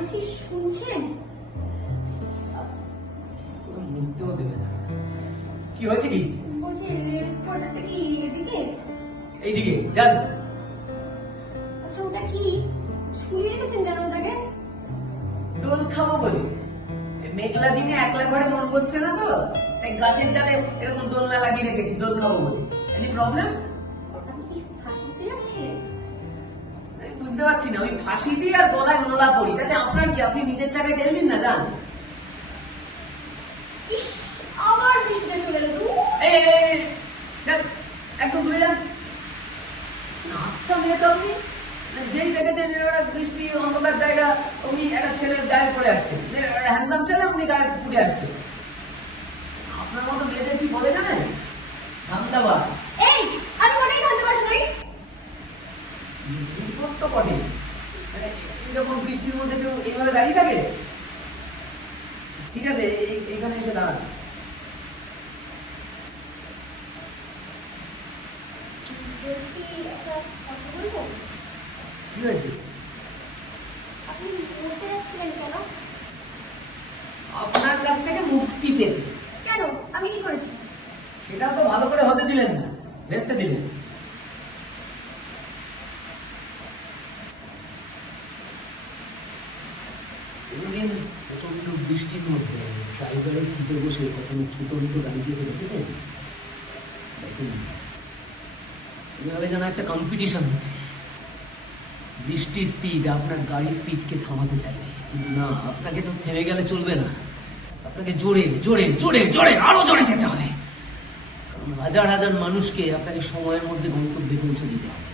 বলছি শুনছেন? কোনো দেবে না। কি হয়েছে কি? বলছি রেল কোয়ার্টারটা কি এদিকে? এইদিকে যান। আচ্ছা ওটা কি? ঝুলিয়ে রেখেছেন কেন ওটাকে? দোল খাব বলি। মেঘলা দিনে একলা ঘরে মন বসছে না তো? তাই গাছের ডালে এরকম দোলনা লাগিয়ে রেখেছি দোল খাব বলি। এনি প্রবলেম ওটা কি ফাঁসিতে যাচ্ছে? বুঝতে পারছি না। ওই ফাঁসি দিয়ে আর গলায় মালা পড়ি তাতে আপনার কি? আপনি নিজের জায়গায় তেল দিন না যান। আবার বৃষ্টিতে চলে একদম ঘুরে যান। আচ্ছা মেয়ে তো আপনি। যেই দেখেছেন বৃষ্টি অন্ধকার জায়গা উনি একটা ছেলের গায়ে পড়ে আসছে। হ্যান্ডসাম ছেলে উনি গায়ে পুড়ে আসছে। আপনার মতো মেয়েদের কি বলে জানেন? বিপদ তো বটে। মানে এই যখন বৃষ্টির মধ্যে কেউ এইভাবে দাঁড়িয়ে থাকে? ঠিক আছে এইখানে এসে দাঁড়ান। কি হয়েছে? আপনার কাছ থেকে মুক্তি পেতে। কেন? আমি কি করেছি? সেটাও তো ভালো করে হতে দিলেন না ভেস্তে দিলেন। কোনদিন প্রচণ্ড বৃষ্টির মধ্যে ড্রাইভারের সিটে বসে কখনো ছুটন্ত গাড়ি যেতে দেখেছেন? দেখুন। এভাবে যেন একটা কম্পিটিশন হচ্ছে। বৃষ্টির স্পিড আপনার গাড়ি স্পিডকে থামাতে চাইবে। কিন্তু না, আপনাকে তো থেমে গেলে চলবে না। আপনাকে জোরে জোরে জোরে জোরে, আরও জোরে যেতে হবে। কারণ হাজার হাজার মানুষকে আপনাকে সময়ের মধ্যে গন্তব্যে পৌঁছে দিতে হবে?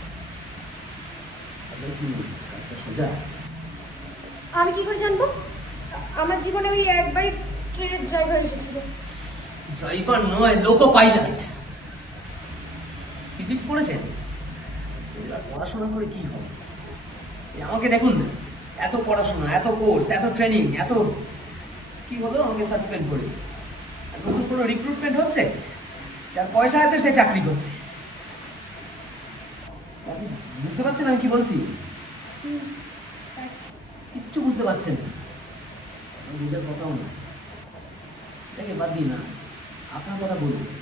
কাজটা সোজা? আমি কি করে জানব? আমার জীবনে ওই একবারই ট্রেনের ড্রাইভার এসেছিল। ড্রাইভার নয় লোকো পাইলট ফিজিক্স পড়েছেন পড়াশোনা করে কি হবে? এই আমাকে দেখুন না। এত পড়াশোনা এত কোর্স এত ট্রেনিং এত কি হলো আমাকে সাসপেন্ড করে? নতুন কোনো রিক্রুটমেন্ট হচ্ছে? যার পয়সা আছে সে চাকরি করছে। বুঝতে পারছেন আমি কি বলছি। কিচ্ছু বুঝতে পারছেন না। কথাও না। দেখে বাদ দিই না। আপনার কথা বলুন।